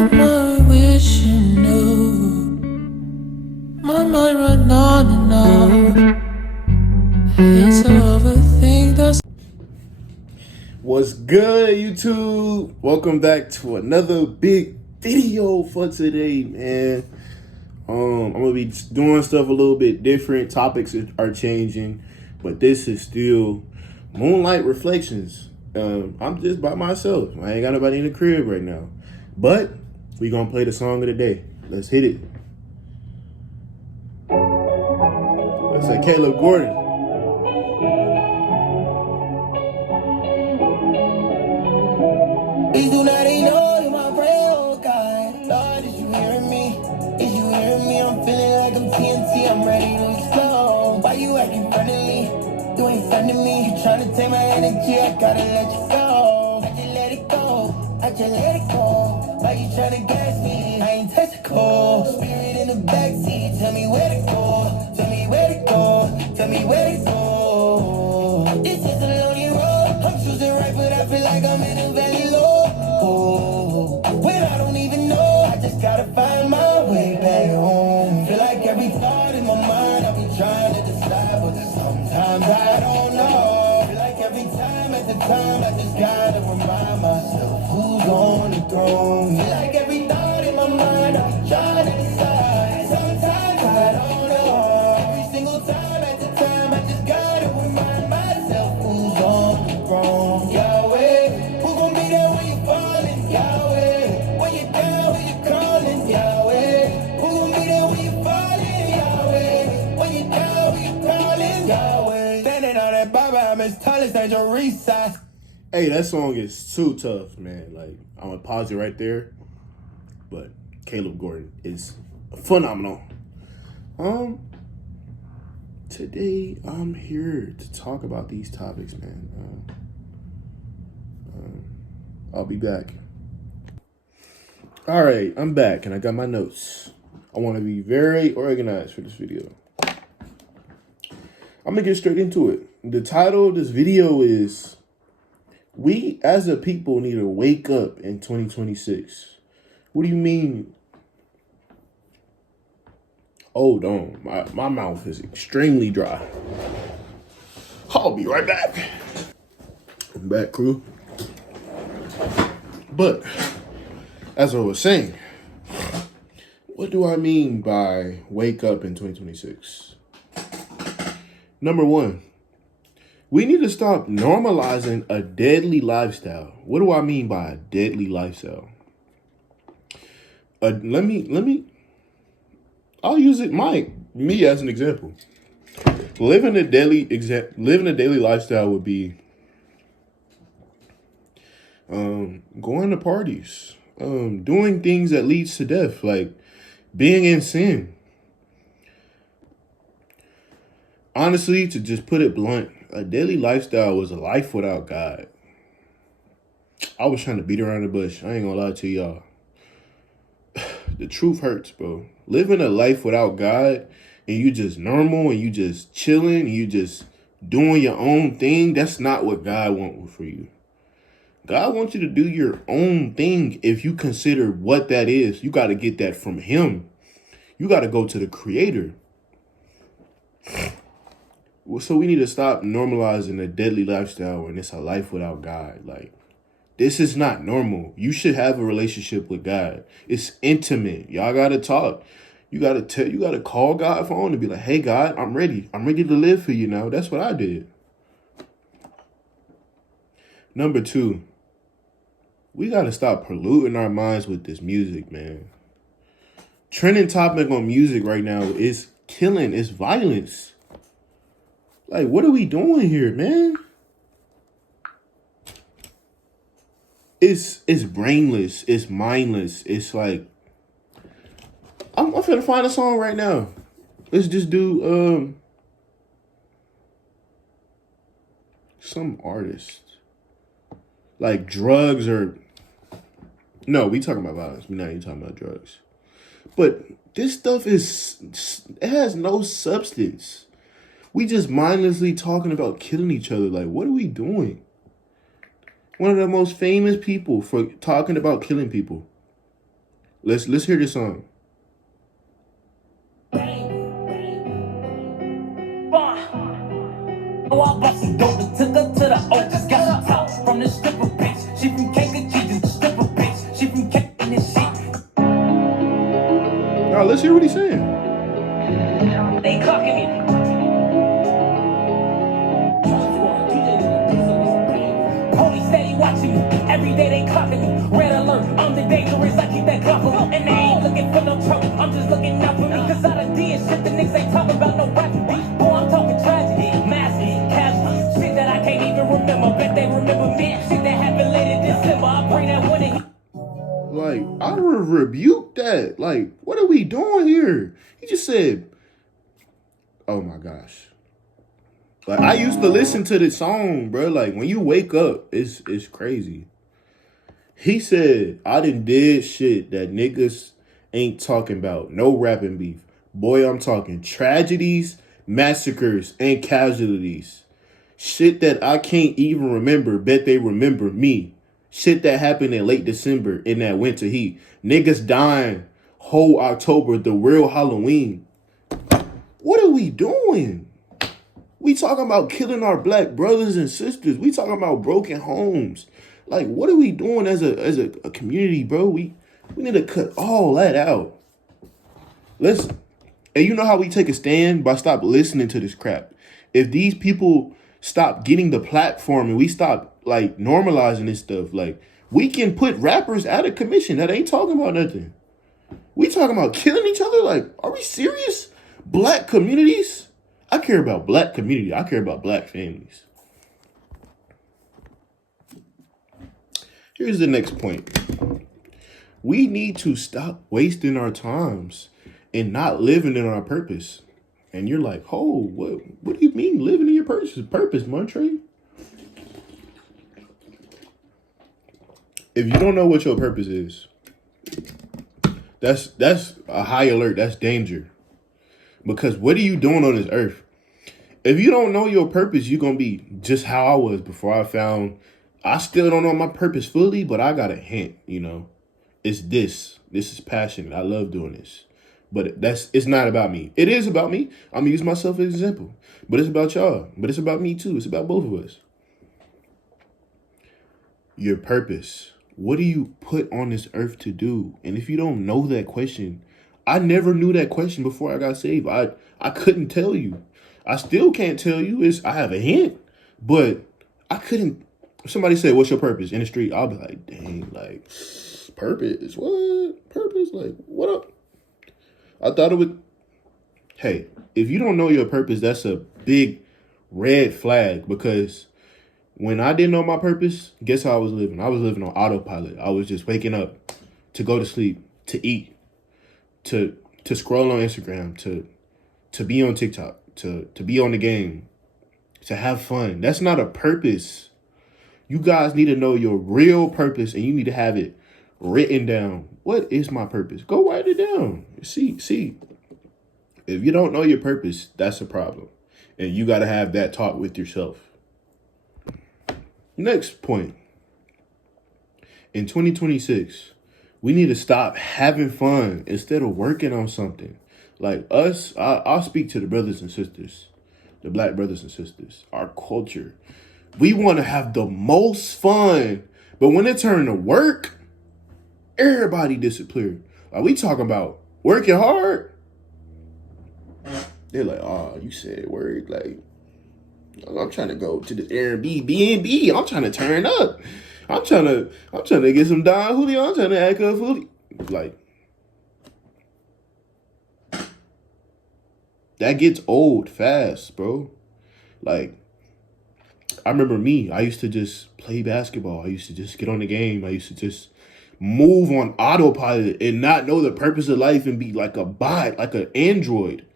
I wish you knew. My mind run on and on. It's overthink that's What's good, YouTube? Welcome back to another big video for today, man. I'm gonna be doing stuff a little bit different. Topics are changing, but this is still Moonlight Reflections. I'm just by myself. I ain't got nobody in the crib right now, but we gonna play the song of the day. Let's hit it. That's like Caleb Gordon. Please do not ignore my prayer, oh God. Lord, is you hearing me? Is you hearing me? I'm feeling like I'm TNT, I'm ready to explode. Why you acting friendly? You ain't friending me. You trying to take my energy, I gotta let you go. I just let it go, I just let it go. Why you trying to gas me? I ain't touch the core. Spirit in the backseat, tell me where to go. Tell me where to go, tell me where to go. This is a lonely road, I'm choosing right, but I feel like I'm in a valley low. When I don't even know, I just gotta find my way back home. Feel like every thought in my mind, I be trying to decide, but sometimes I don't know. Feel like every time at the time, I just gotta remind myself who's on the throne. Feel like every thought in my mind, I be trying to decide. Sometimes I don't know. Every single time at the time, I just gotta remind myself who's on the throne. Yahweh, who gon' be there when you falling? Yahweh, when you down, when you calling? Yahweh, who gon' be there when you falling? Yahweh, when you down, when you calling? Yahweh, standing on that Bible, I'm as tall as Angel Reese. Hey, that song is too tough, man. Like, I'm gonna pause it right there. But Caleb Gordon is phenomenal. Today I'm here to talk about these topics, man. I'll be back. All right, I'm back, and I got my notes. I want to be very organized for this video. I'm gonna get straight into it. The title of this video is "We as a people need to wake up in 2026." What do you mean? Hold on, my mouth is extremely dry. I'll be right back. I'm back, crew. But as I was saying, what do I mean by wake up in 2026? Number one, we need to stop normalizing a deadly lifestyle. What do I mean by a deadly lifestyle? I'll use me as an example. Living a daily lifestyle would be going to parties, doing things that leads to death, like being in sin. Honestly, to just put it blunt, a daily lifestyle was a life without God. I was trying to beat around the bush. I ain't gonna lie to y'all. The truth hurts, bro. Living a life without God and you just normal and you just chilling and you just doing your own thing, that's not what God wants for you. God wants you to do your own thing. If you consider what that is, you got to get that from Him. You got to go to the Creator. So we need to stop normalizing a deadly lifestyle and it's a life without God. Like, this is not normal. You should have a relationship with God. It's intimate. Y'all gotta talk. You gotta call God phone and be like, "Hey God, I'm ready. I'm ready to live for you now." That's what I did. Number two, we gotta stop polluting our minds with this music, man. Trending topic on music right now is killing, it's violence. Like, what are we doing here, man? It's brainless, it's mindless. It's like I'm finna find a song right now. Let's just do some artist. Like drugs or no, we talking about violence. We're not even talking about drugs. But this stuff it has no substance. We just mindlessly talking about killing each other. Like, what are we doing? One of the most famous people for talking about killing people. Let's hear this song. Oh, I bought some dope and took her to the O. Just got some top from the stripper bitch. She from Cake and Cheese, the stripper bitch. She from Cake and this shit. Now let's hear what he's saying. They clocking me. Police steady watching me. Every day they clocking me. Red alert, I'm the dangerous. I keep that Glock on me. And they ain't looking for no trouble. I'm just looking out for me. Cause I done did shit the niggas ain't talking about no rapping beef. Boy, I'm talking tragedy, massive, casualty. Shit that I can't even remember. Bet they remember me. Shit that happened late in December. I pray that when it Like, I would rebuke that. Like, what are we doing here? He just said, oh my gosh. Like, I used to listen to this song, bro. Like, when you wake up, it's crazy. He said, I done did shit that niggas ain't talking about. No rapping beef. Boy, I'm talking tragedies, massacres, and casualties. Shit that I can't even remember. Bet they remember me. Shit that happened in late December in that winter heat. Niggas dying whole October, the real Halloween. What are we doing? We talking about killing our black brothers and sisters. We talking about broken homes. Like, what are we doing as a community, bro? We need to cut all that out. Listen, and you know how we take a stand? By stop listening to this crap. If these people stop getting the platform and we stop like normalizing this stuff, like we can put rappers out of commission that ain't talking about nothing. We talking about killing each other? Like, are we serious? Black communities? I care about black community. I care about black families. Here's the next point. We need to stop wasting our times and not living in our purpose. And you're like, oh, what do you mean living in your purpose, Montre? If you don't know what your purpose is, that's a high alert. That's danger. Because what are you doing on this earth? If you don't know your purpose, you're going to be just how I was before I still don't know my purpose fully, but I got a hint, you know. It's this. This is passionate. I love doing this. But it's not about me. It is about me. I'm going to use myself as an example. But it's about y'all. But it's about me too. It's about both of us. Your purpose. What do you put on this earth to do? And if you don't know that question, I never knew that question before I got saved. I couldn't tell you. I still can't tell you. I have a hint, but I couldn't. If somebody said, what's your purpose in the street? I'll be like, dang, like, purpose? What? Purpose? Like, what up? I thought it would. Hey, if you don't know your purpose, that's a big red flag, because when I didn't know my purpose, guess how I was living? I was living on autopilot. I was just waking up to go to sleep, to eat, to scroll on Instagram, to be on TikTok, to be on the game, to have fun. That's not a purpose. You guys need to know your real purpose, and you need to have it written down. What is my purpose? Go write it down. See, if you don't know your purpose, that's a problem. And you got to have that talk with yourself. Next point. In 2026, we need to stop having fun instead of working on something. Like us, I'll speak to the brothers and sisters, the black brothers and sisters, our culture. We want to have the most fun, but when it turns to work, everybody disappeared. Like, we talking about working hard. They're like, oh, you said work. Like, I'm trying to go to this Airbnb. I'm trying to turn up. I'm trying to get some Don Julio. I'm trying to act up Julio. Like, that gets old fast, bro. Like, I remember me. I used to just play basketball. I used to just get on the game. I used to just move on autopilot and not know the purpose of life and be like a bot, like an android.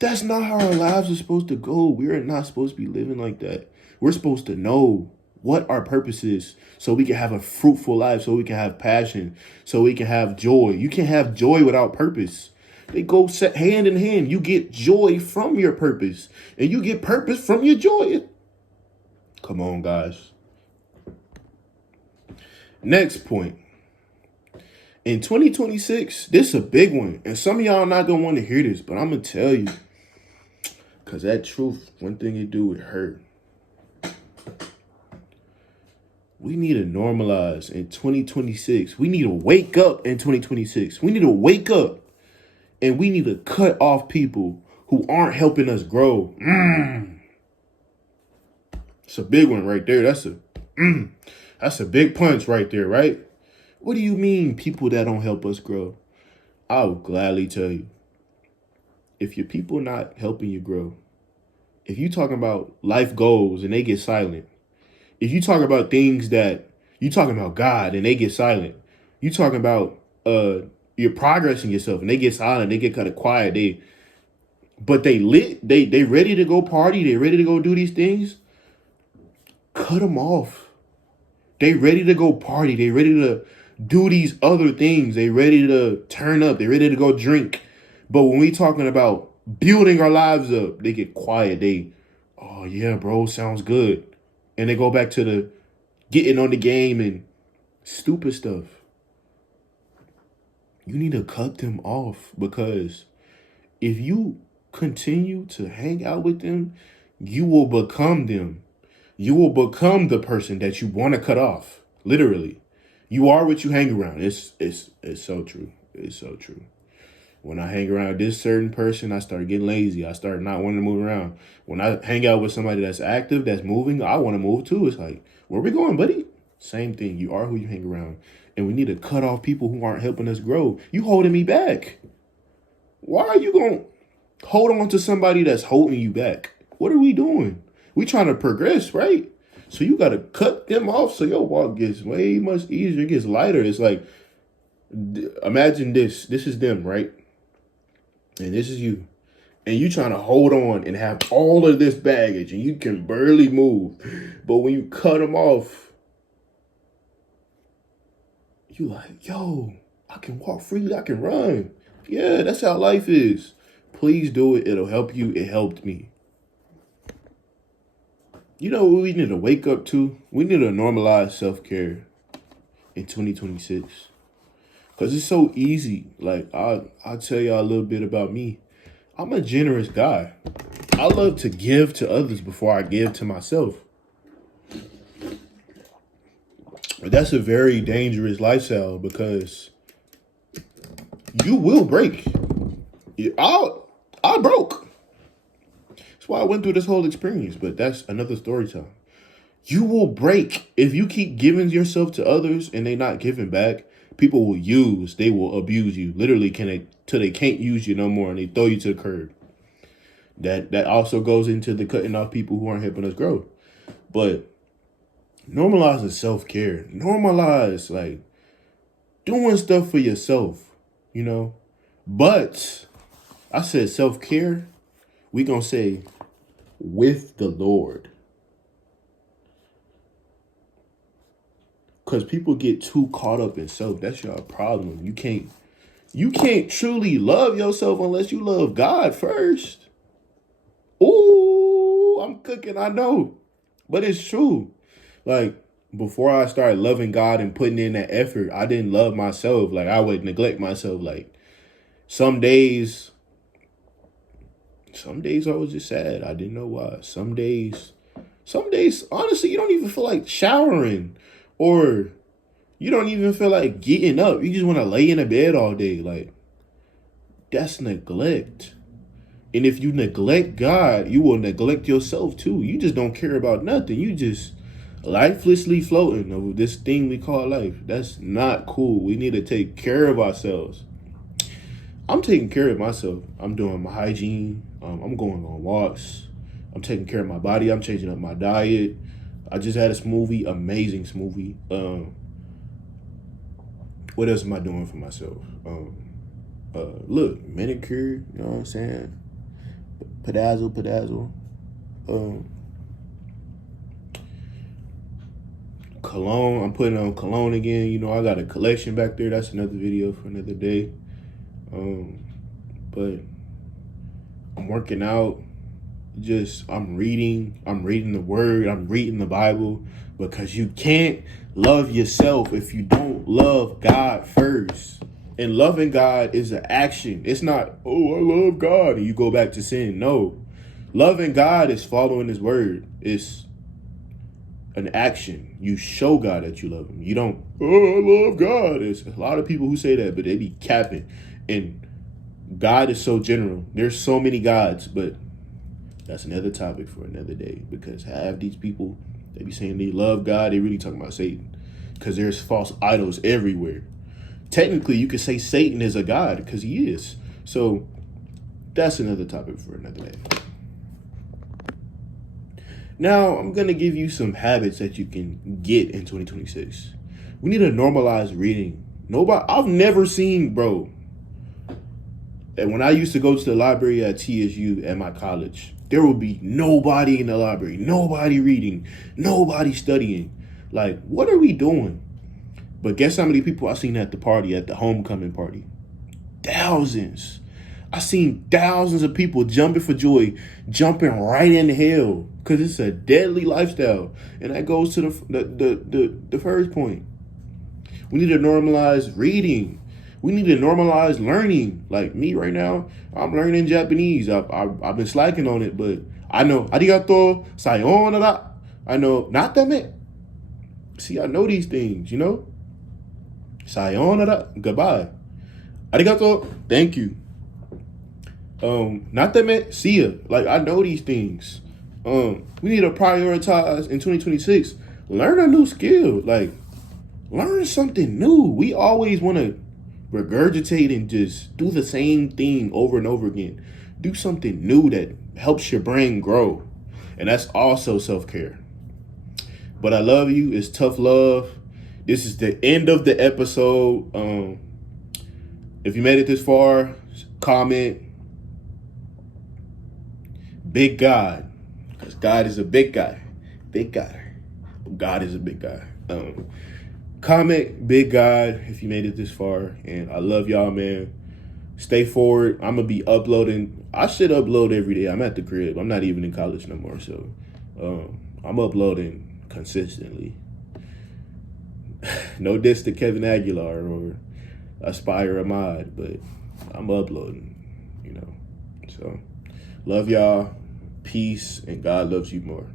That's not how our lives are supposed to go. We're not supposed to be living like that. We're supposed to know what our purpose is so we can have a fruitful life, so we can have passion, so we can have joy. You can't have joy without purpose. They go set hand in hand. You get joy from your purpose, and you get purpose from your joy. Come on, guys. Next point. In 2026, this is a big one. And some of y'all not going to want to hear this, but I'm going to tell you. Because that truth, one thing it do, it hurt. We need to normalize in 2026. We need to wake up in 2026. We need to wake up. And we need to cut off people who aren't helping us grow. It's a big one right there. That's a big punch right there, right? What do you mean people that don't help us grow? I'll gladly tell you. If your people not helping you grow, if you talking about life goals and they get silent, if you talk about things that you talking about God and they get silent, you talking about your progress in yourself and they get silent, they get kind of quiet, but they lit, they ready to go party, they ready to go do these things, cut them off. They ready to go party, they ready to do these other things, they ready to turn up, they ready to go drink. But when we talking about building our lives up, they get quiet. Oh yeah, bro, sounds good. And they go back to the getting on the game and stupid stuff. You need to cut them off, because if you continue to hang out with them, you will become them. You will become the person that you want to cut off. Literally. You are what you hang around. It's so true. It's so true. When I hang around this certain person, I start getting lazy. I start not wanting to move around. When I hang out with somebody that's active, that's moving, I want to move too. It's like, where we going, buddy? Same thing. You are who you hang around. And we need to cut off people who aren't helping us grow. You holding me back. Why are you going to hold on to somebody that's holding you back? What are we doing? We trying to progress, right? So you got to cut them off so your walk gets way much easier. It gets lighter. It's like, imagine this. This is them, right? And this is you. And you trying to hold on and have all of this baggage and you can barely move. But when you cut them off, you like, yo, I can walk freely. I can run. Yeah, that's how life is. Please do it. It'll help you. It helped me. You know what we need to wake up to? We need to normalize self-care in 2026. Because it's so easy. Like, I'll tell y'all a little bit about me. I'm a generous guy. I love to give to others before I give to myself. But that's a very dangerous lifestyle, because you will break. I broke. That's why I went through this whole experience. But that's another story time. You will break if you keep giving yourself to others and they not giving back. People will they will abuse you. Literally, till they can't use you no more and they throw you to the curb. That also goes into the cutting off people who aren't helping us grow. But normalizing self-care. Normalize, like, doing stuff for yourself, you know. But I said self-care, we gonna say with the Lord. Because people get too caught up in self. That's your problem. You can't truly love yourself unless you love God first. Ooh, I'm cooking, I know. But it's true. Like, before I started loving God and putting in that effort, I didn't love myself. Like, I would neglect myself. Like, some days I was just sad. I didn't know why. Some days, honestly, you don't even feel like showering. Or you don't even feel like getting up. You just want to lay in a bed all day. Like, that's neglect. And if you neglect God, you will neglect yourself too. You just don't care about nothing. You just lifelessly floating over this thing we call life. That's not cool. We need to take care of ourselves. I'm taking care of myself. I'm doing my hygiene. I'm going on walks. I'm taking care of my body. I'm changing up my diet. I just had a smoothie, amazing smoothie. What else am I doing for myself? Look, manicure, you know what I'm saying? Pedazzle. Cologne, I'm putting on cologne again. You know, I got a collection back there. That's another video for another day. But I'm working out. I'm reading the word, I'm reading the Bible, because you can't love yourself if you don't love God first. And loving God is an action. It's not, oh, I love God, and you go back to sin. No. Loving God is following his word. It's an action. You show God that you love him. You don't, oh, I love God. There's a lot of people who say that, but they be capping. And God is so general. There's so many gods, but that's another topic for another day, because half these people, they be saying they love God, they really talking about Satan, because there's false idols everywhere. Technically, you could say Satan is a god, because he is. So that's another topic for another day. Now, I'm going to give you some habits that you can get in 2026. We need to normalize reading. I've never seen, bro. And when I used to go to the library at TSU at my college, there would be nobody in the library, nobody reading, nobody studying. Like, what are we doing? But guess how many people I seen at the party, at the homecoming party? Thousands. I seen thousands of people jumping for joy, jumping right in hell, because it's a deadly lifestyle. And that goes to the first point. We need to normalize reading. We need to normalize learning. Like me right now, I'm learning Japanese. I've been slacking on it, but I know arigato, sayonara. I know natame. See, I know these things, you know? Sayonara, goodbye. Arigato, thank you. Natame, see ya. Like, I know these things. We need to prioritize in 2026. Learn a new skill. Like, learn something new. We always want to regurgitate and just do the same thing over and over again. Do something new that helps your brain grow. And that's also self-care. But I love you. It's tough love. This is the end of the episode. If you made it this far, comment Big God, because God is a big guy. Big guy. God is a big guy. Comment Big God if you made it this far. And I love y'all, man. Stay forward. I'm going to be uploading. I should upload every day. I'm at the crib. I'm not even in college no more. So I'm uploading consistently. No diss to Kevin Aguilar or Aspire Ahmad, but I'm uploading, you know. So love y'all. Peace, and God loves you more.